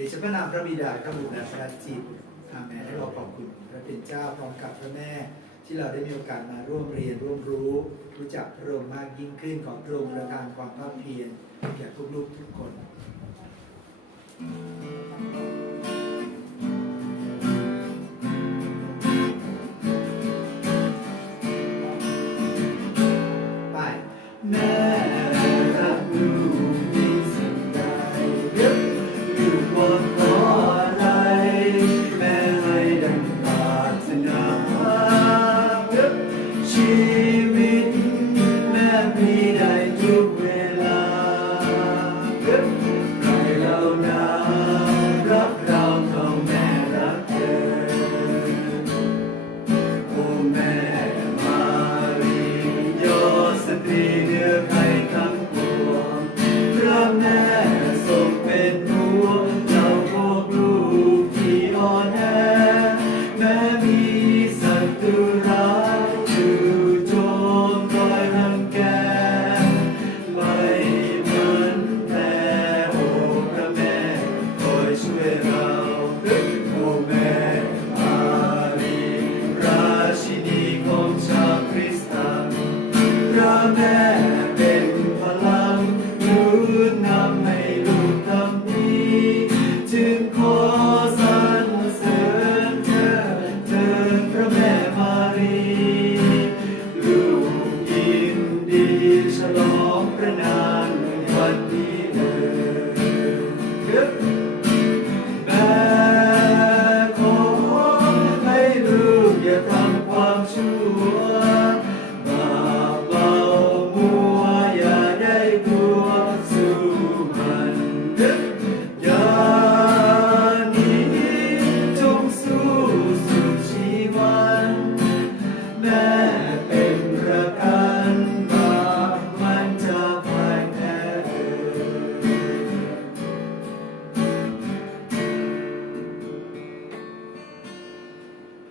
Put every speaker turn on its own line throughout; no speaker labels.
ดชพระนามพระบิดาพระบุตรและพระจิตอาเมนให้เราขอบคุณพระเป็นเจ้าพร้อมกับพระแม่ ที่เราได้มีโอกาสมาร่วมเรียนร่วมรู้ รู้จักพระองค์มากยิ่งขึ้นขอพระองค์ประทานความภาคเพียรแก่ทุกลูกทุกคนไปแม่ ลู ช่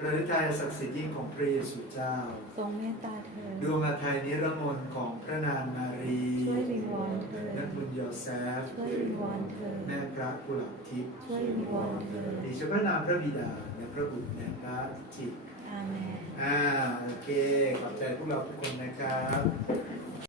ระฤทัยศักดิ์สิทธิ์ยิ่งของพระเยซูเจ้า
ทรงเมตตาเธอ
ดวงอาทัยนิรมนต์ของพระนางมารี
ช่วยวิงวอนเธอ
และคุณโยเซฟ
ช่วยวิงวอนเธอ
แม่พระกุหลาบทิพย์
ช่วยวิงวอนเธอ
ดิฉันพระนามพระบิดาและพระบุตรและพระจิต
อาเมน
อ่าโอเค ขอบใจพวกเราทุกคนนะครับ